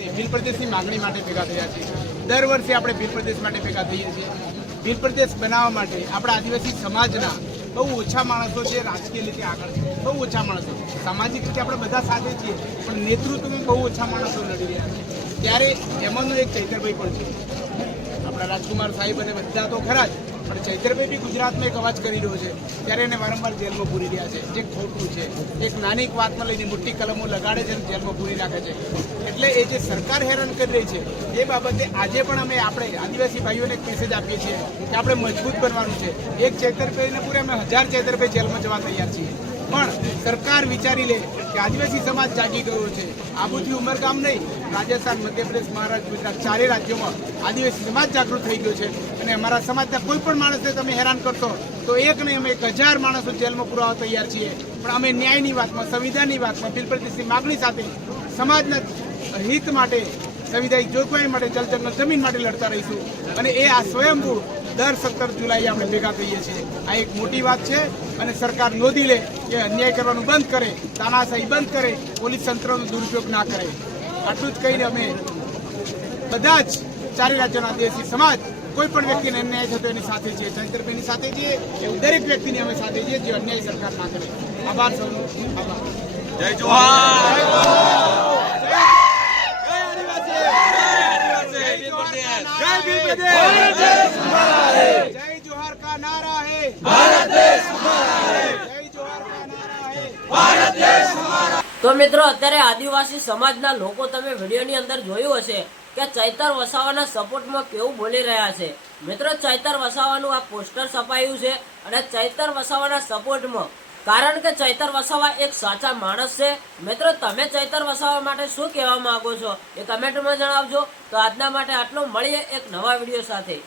માટે ભીલ પ્રદેશની માગણી માટે ભેગા થયા છીએ. દર વર્ષે આપણે ભીલ પ્રદેશ માટે ભેગા થઈએ છીએ. ભીલ પ્રદેશ બનાવવા માટે આપણા આદિવાસી સમાજના બહુ ઓછા માણસો છે, રાજકીય રીતે આગળ બહુ ઓછા માણસો. સામાજિક રીતે આપણે બધા સાથે છીએ, પણ નેતૃત્વમાં બહુ ઓછા માણસો લડી રહ્યા છે. ત્યારે એમાંનો એક ચૈતરભાઈ પણ છે. આપણા રાજકુમાર સાહેબ અને બધા તો ખરા જ. પણ ચૈત્રભાઈ બી ગુજરાતમાં એક અવાજ કરી રહ્યો છે. ત્યારે એને વારંવાર જેલમાં પૂરી રહ્યા છે. જે ખોટું છે. એક નાની વાતમાં લઈને મોટી કલમો લગાડે છે અને જેલમાં પૂરી રાખે છે. એટલે એ જે સરકાર હેરાન કરી રહી છે, એ બાબતે આજે પણ અમે આપણે આદિવાસી ભાઈઓને એક મેસેજ આપીએ છીએ કે આપણે મજબૂત બનવાનું છે. એક ચેતરભાઈને પૂરે અમે હજાર ચેતરભાઈ જેલમાં જવા તૈયાર છીએ. પણ સરકાર વિચારી લે કે આદિવાસી સમાજ જાગી ગયો છે. આબુથી ઉમરગામ નહીં, રાજસ્થાન, મધ્યપ્રદેશ, મહારાષ્ટ્ર, ગુજરાત ચારે રાજ્યોમાં આદિવાસી સમાજ જાગૃત થઈ ગયો છે. અને અમારા સમાજના કોઈ પણ માણસને તમે હેરાન કરશો, તો એક નહીં, અમે એક હજાર માણસો જેલમાં પુરાવા તૈયાર છીએ. પણ અમે ન્યાયની વાતમાં, સંવિધાનની વાતમાં, બિલ પ્રતિષ્ઠિત માગણી સાથે સમાજના હિત માટે સંવિધાનિક જોગવાઈ માટે જલ જમીન માટે લડતા રહીશું. અને એ આ સ્વયંભૂ દર સત્તર જુલાઈ આપણે ભેગા થઈએ છીએ. આ એક મોટી વાત છે અને સરકાર નોંધી લે કે અન્યાય કરવાનું બંધ કરે, તાનાશાહી બંધ કરે, પોલીસ તંત્રનો દુરુપયોગ ના કરે. આટલું જ કહીને અમે બધા જ ચારે રાજ્યોના દેશી સમાજ, કોઈ પણ વ્યક્તિને અન્યાય થતો એની સાથે છીએ ચંદ્રભાઈની સાથે છીએ એવું દરેક વ્યક્તિની અમે સાથે છીએ જે અન્યાય સરકાર ના કરે. આભાર સૌનો આભાર. જય જોહાર જય ભીલ પ્રદેશ जय जोहार का नारा है भारत देश जय जोहार का नारा है તો મિત્રો અત્યારે આદિવાસી સમાજના લોકો તમે વિડીયોની અંદર જોયું હશે કે ચૈતર વસાવાના સપોર્ટમાં કેવું બોલી રહ્યા છે મિત્રો ચૈતર વસાવાનું આ પોસ્ટર છપાયું છે અને ચૈતર વસાવાના સપોર્ટમાં કારણ કે ચૈતર વસાવા એક સાચા માણસ છે. મિત્રો, તમે ચૈતર વસાવા માટે શું કહેવા માંગો છો એ કમેન્ટમાં જણાવજો. તો આજના માટે આટલું. મળીએ એક નવા વીડિયો સાથે.